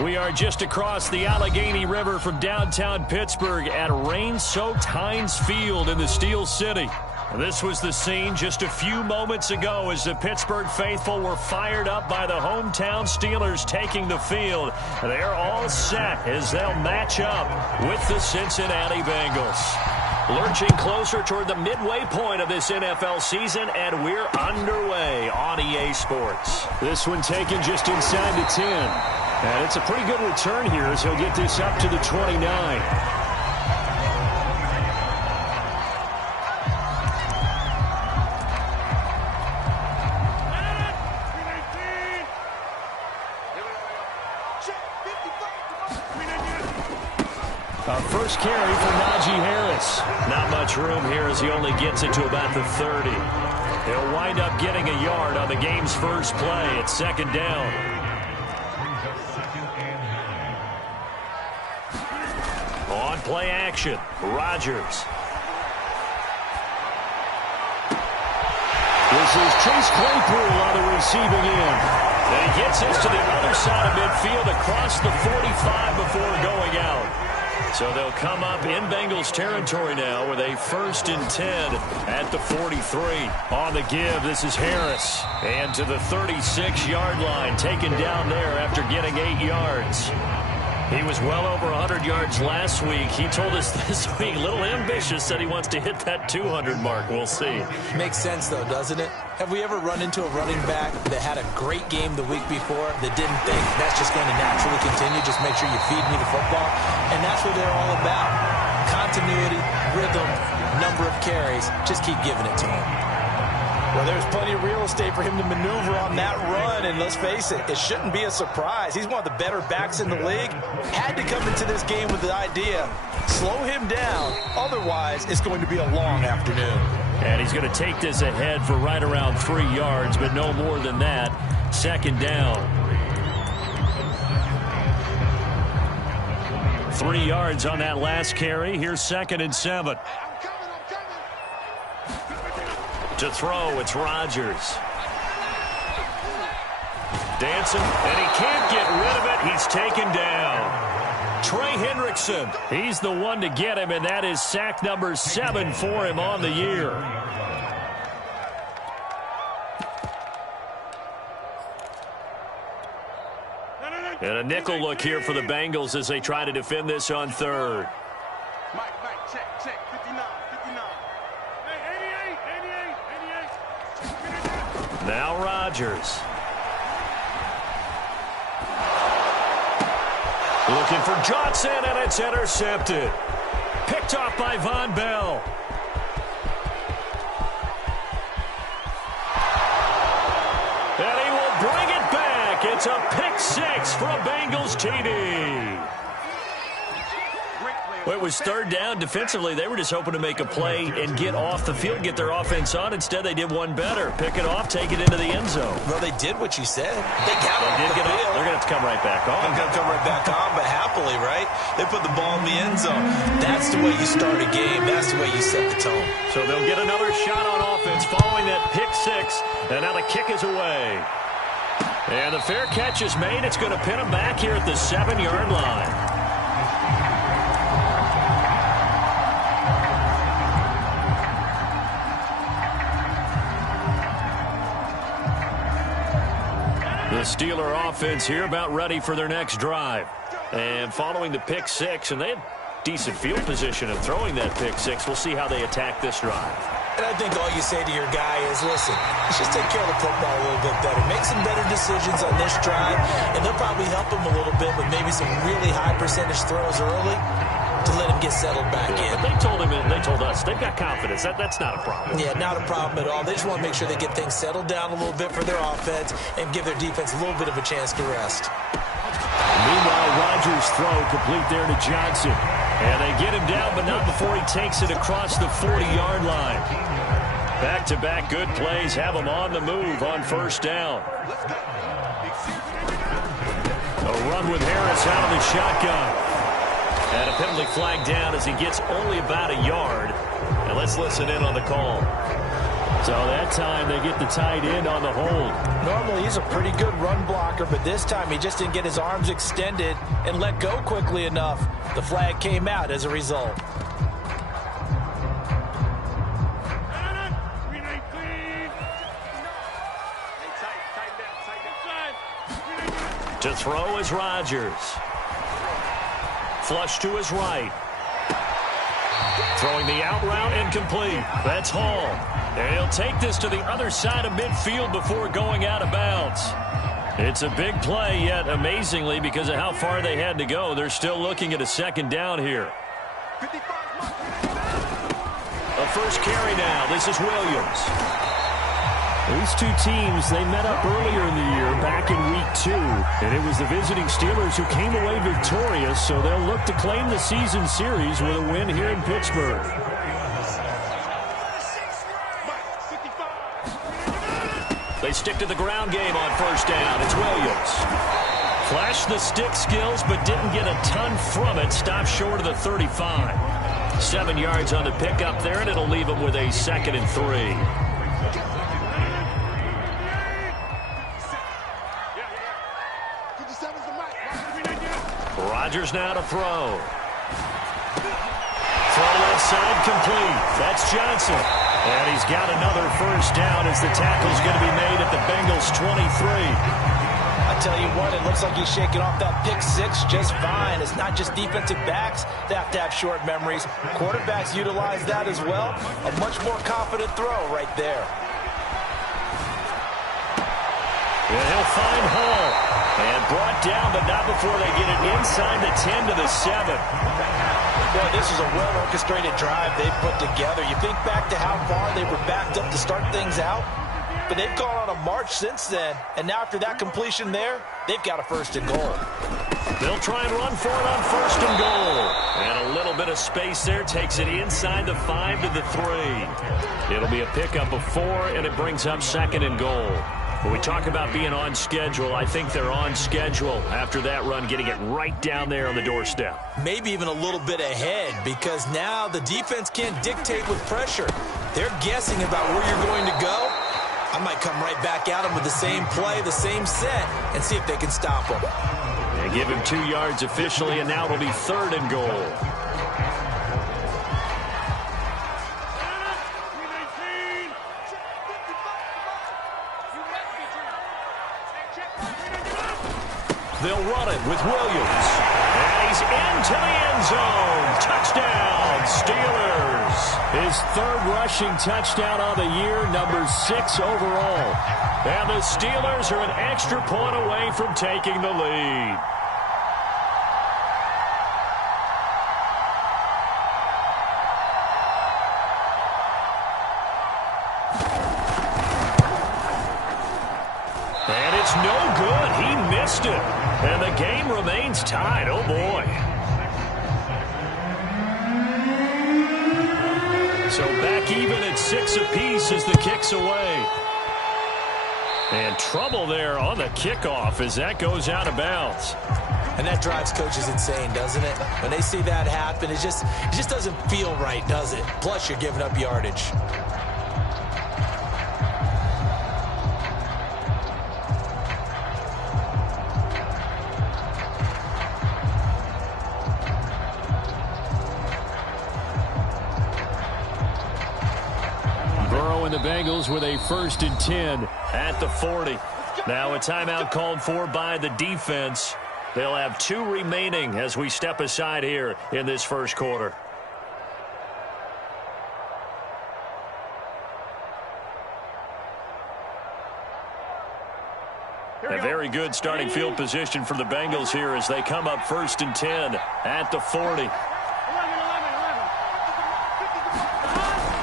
We are just across the Allegheny River from downtown Pittsburgh at rain-soaked Heinz Field in the Steel City. This was the scene just a few moments ago as the Pittsburgh faithful were fired up by the hometown Steelers taking the field. They're all set as they'll match up with the Cincinnati Bengals. Lurching closer toward the midway point of this NFL season, and we're underway on EA Sports. This one taken just inside the 10. And it's a pretty good return here as he'll get this up to the 29. First carry for Najee Harris. Not much room here as he only gets it to about the 30. He'll wind up getting a yard on the game's first play at second down. On play action, Rodgers. This is Chase Claypool on the receiving end. And he gets this to the other side of midfield across the 45 before going out. So they'll come up in Bengals territory now with a 1st and 10 at the 43. On the give, this is Harris. And to the 36-yard line, taken down there after getting 8 yards. He was well over 100 yards last week. He told us this week, a little ambitious, said he wants to hit that 200 mark. We'll see. Makes sense, though, doesn't it? Have we ever run into a running back that had a great game the week before that didn't think that's just going to naturally continue? Just make sure you feed me the football. And that's what they're all about. Continuity, rhythm, number of carries. Just keep giving it to him. Well, there's plenty of real estate for him to maneuver on that run, and let's face it, it shouldn't be a surprise. He's one of the better backs in the league. Had to come into this game with the idea, slow him down, otherwise it's going to be a long afternoon. And he's going to take this ahead for right around 3 yards, but no more than that. Second down. 3 yards on that last carry. Here's 2nd and 7. To throw, it's Rodgers. Dancing, and he can't get rid of it. He's taken down. Trey Hendrickson, he's the one to get him, and that is sack number 7 for him on the year. And a nickel look here for the Bengals as they try to defend this on 3rd. Mike, check, 59. Now Rodgers. Looking for Johnson, and it's intercepted. Picked off by Von Bell. And he will bring it back. It's a pick 6 for a Bengals TD. Well, it was 3rd down. Defensively, they were just hoping to make a play and get off the field, get their offense on. Instead, they did one better. Pick it off, take it into the end zone. Well, they did what you said. They got off the field. They're going to have to come right back on. They're going to come right back on, but happily, right? They put the ball in the end zone. That's the way you start a game. That's the way you set the tone. So they'll get another shot on offense following that pick 6, and now the kick is away. And the fair catch is made. It's going to pin them back here at the 7-yard line. The Steeler offense here about ready for their next drive. And following the pick 6, and they had decent field position of throwing that pick 6. We'll see how they attack this drive. And I think all you say to your guy is, listen, let's just take care of the football a little bit better. Make some better decisions on this drive, and they'll probably help him a little bit with maybe some really high percentage throws early to let him get settled back in. But they told him, and they told us, they've got confidence. That's not a problem. Yeah, not a problem at all. They just want to make sure they get things settled down a little bit for their offense and give their defense a little bit of a chance to rest. Meanwhile, Rodgers' throw complete there to Johnson. And they get him down, but not before he takes it across the 40-yard line. Back-to-back good plays have him on the move on 1st down. A run with Harris out of the shotgun. And a penalty flag down as he gets only about a yard. And let's listen in on the call. So that time they get the tight end on the hold. Normally, you He's a pretty good run blocker, but this time he just didn't get his arms extended and let go quickly enough. The flag came out as a result. To throw is Rodgers. Flush to his right. Throwing the out route incomplete. That's Hall. And he'll take this to the other side of midfield before going out of bounds. It's a big play, yet amazingly, because of how far they had to go, they're still looking at a second down here. A first carry now. This is Williams. These two teams, they met up earlier in the year, back in Week 2, and it was the visiting Steelers who came away victorious, so they'll look to claim the season series with a win here in Pittsburgh. They stick to the ground game on first down. It's Williams. Flashed the stick skills, but didn't get a ton from it. Stopped short of the 35. 7 yards on the pickup there, and it'll leave him with a 2nd and 3. Rodgers now to throw. Throw left side complete. That's Johnson. And he's got another first down as the tackle's going to be made at the Bengals' 23. I tell you what, it looks like he's shaking off that pick six just fine. It's not just defensive backs that have to have short memories. Quarterbacks utilize that as well. A much more confident throw right there. And he'll find Hall. And brought down, but not before they get it inside the 10 to the 7. Boy, this is a well-orchestrated drive they've put together. You think back to how far they were backed up to start things out, but they've gone on a march since then. And now after that completion there, they've got a 1st and goal. They'll try and run for it on 1st and goal. And a little bit of space there takes it inside the 5 to the 3. It'll be a pickup of 4, and it brings up 2nd and goal. When we talk about being on schedule, I think they're on schedule after that run, getting it right down there on the doorstep. Maybe even a little bit ahead, because now the defense can't dictate with pressure. They're guessing about where you're going to go. I might come right back at them with the same play, the same set, and see if they can stop them. They give him 2 yards officially, and now it'll be 3rd and goal. They'll run it with Williams. And he's into the end zone. Touchdown, Steelers. His 3rd rushing touchdown of the year, number 6 overall. And the Steelers are an extra point away from taking the lead. And it's no good. He missed it. And the game remains tied. Oh, boy. So back even at 6 apiece as the kick's away. And trouble there on the kickoff as that goes out of bounds. And that drives coaches insane, doesn't it? When they see that happen, it just doesn't feel right, does it? Plus, you're giving up yardage. The Bengals with a 1st and 10 at the 40. Now a timeout called for by the defense. They'll have 2 remaining as we step aside here in this first quarter. A very good starting field position for the Bengals here as they come up 1st and 10 at the 40.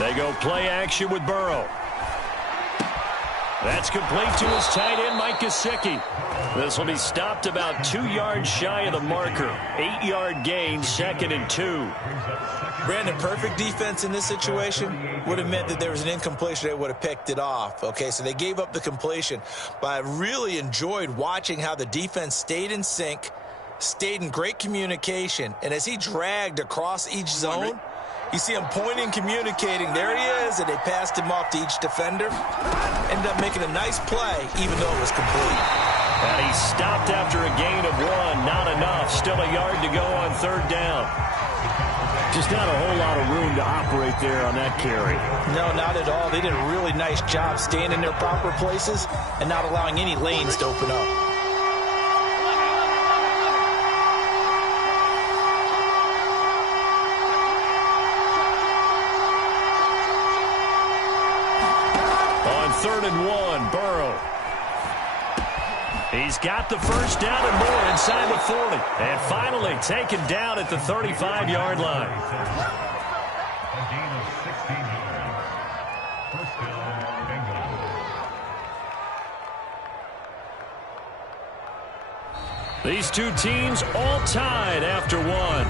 They go play action with Burrow. That's complete to his tight end, Mike Gesicki. This will be stopped about 2 yards shy of the marker. 8-yard gain, 2nd and 2. Brandon, perfect defense in this situation would have meant that there was an incompletion. They would have picked it off. Okay, so they gave up the completion. But I really enjoyed watching how the defense stayed in sync, stayed in great communication. And as he dragged across each zone, You see him pointing, communicating. There he is, and they passed him off to each defender. Ended up making a nice play, even though it was complete. And he stopped after a gain of 1. Not enough. Still a yard to go on 3rd down. Just not a whole lot of room to operate there on that carry. No, not at all. They did a really nice job staying in their proper places and not allowing any lanes to open up. On 3rd and 1, Burrow. He's got the first down and more inside the 40. And finally taken down at the 35-yard line. A gain of 16 yards. First down, Bengals. These two teams all tied after 1.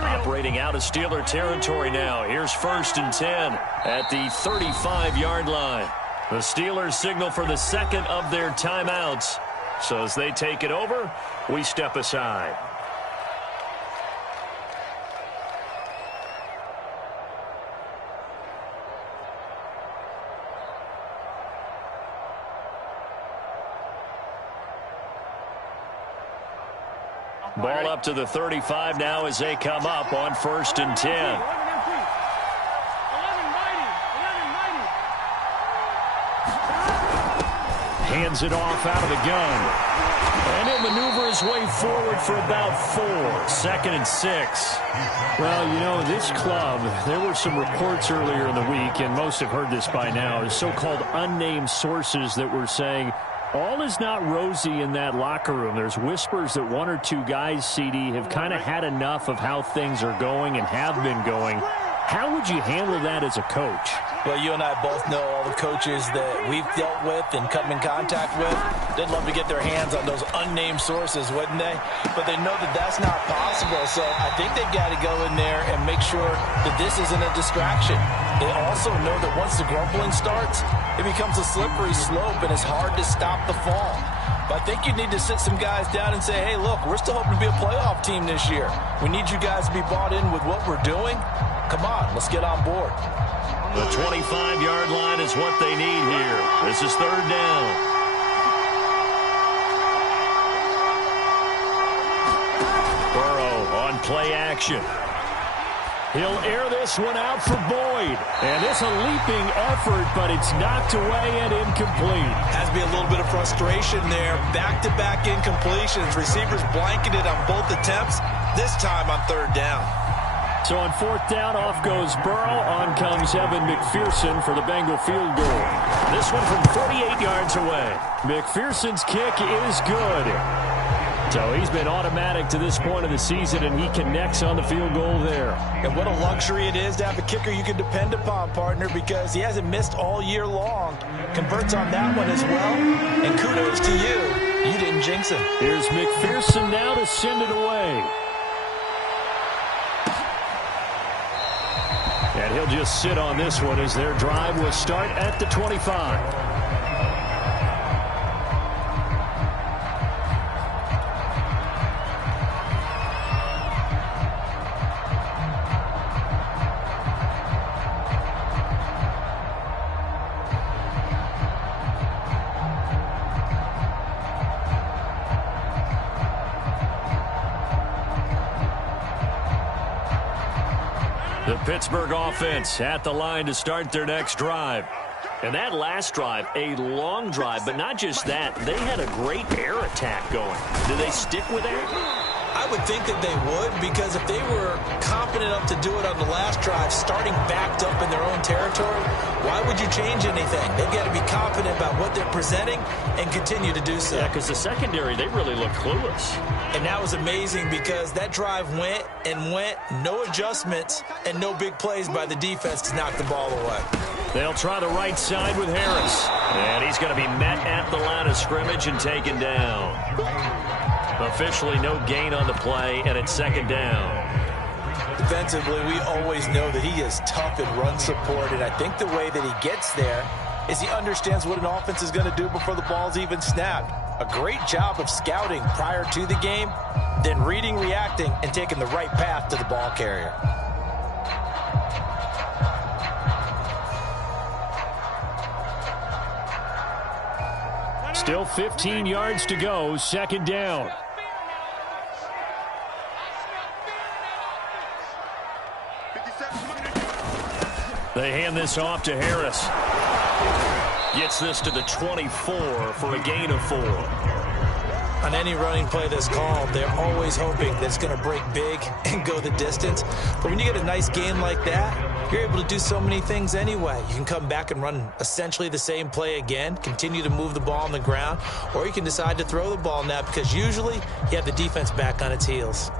Operating out of Steeler territory now. Here's 1st and 10 at the 35-yard line. The Steelers signal for the second of their timeouts. So as they take it over, we step aside. Ball up to the 35 now as they come up on 1st and 10. Hands it off out of the gun. And he'll maneuver his way forward for about 4. 2nd and 6. Well, you know, this club, there were some reports earlier in the week, and most have heard this by now, the so-called unnamed sources that were saying all is not rosy in that locker room. There's whispers that 1 or 2 guys, CD, have kind of had enough of how things are going and have been going. How would you handle that as a coach? Well, you and I both know all the coaches that we've dealt with and come in contact with. They'd love to get their hands on those unnamed sources, wouldn't they? But they know that that's not possible, so I think they've got to go in there and make sure that this isn't a distraction. They also know that once the grumbling starts, it becomes a slippery slope and it's hard to stop the fall. But I think you need to sit some guys down and say, hey, look, we're still hoping to be a playoff team this year. We need you guys to be bought in with what we're doing. Come on, let's get on board. The 25-yard line is what they need here. This is 3rd down. Burrow on play action. He'll air this one out for Boyd. And it's a leaping effort, but it's knocked away and incomplete. Has to be a little bit of frustration there. Back-to-back incompletions. Receivers blanketed on both attempts, this time on 3rd down. So on 4th down, off goes Burrow. On comes Evan McPherson for the Bengal field goal. This one from 48 yards away. McPherson's kick is good. So he's been automatic to this point of the season, and he connects on the field goal there. And what a luxury it is to have a kicker you can depend upon, partner, because he hasn't missed all year long. Converts on that one as well. And kudos to you. You didn't jinx him. Here's McPherson now to send it away. And he'll just sit on this one as their drive will start at the 25. The Pittsburgh offense at the line to start their next drive. And that last drive, a long drive, but not just that. They had a great air attack going. Do they stick with that? I would think that they would, because if they were confident enough to do it on the last drive, starting backed up in their own territory, why would you change anything? They've got to be confident about what they're presenting and continue to do so. Yeah, because the secondary, they really look clueless. And that was amazing because that drive went and went, no adjustments, and no big plays by the defense to knock the ball away. They'll try the right side with Harris. And he's going to be met at the line of scrimmage and taken down. Officially no gain on the play, and it's second down. Defensively, we always know that he is tough in run support, and I think the way that he gets there is he understands what an offense is going to do before the ball's even snapped. A great job of scouting prior to the game, then reading, reacting, and taking the right path to the ball carrier. Still 15 yards to go, second down. They hand this off to Harris. Gets this to the 24 for a gain of 4. On any running play that's called, they're always hoping that it's going to break big and go the distance. But when you get a nice gain like that, you're able to do so many things anyway. You can come back and run essentially the same play again, continue to move the ball on the ground, or you can decide to throw the ball now because usually you have the defense back on its heels.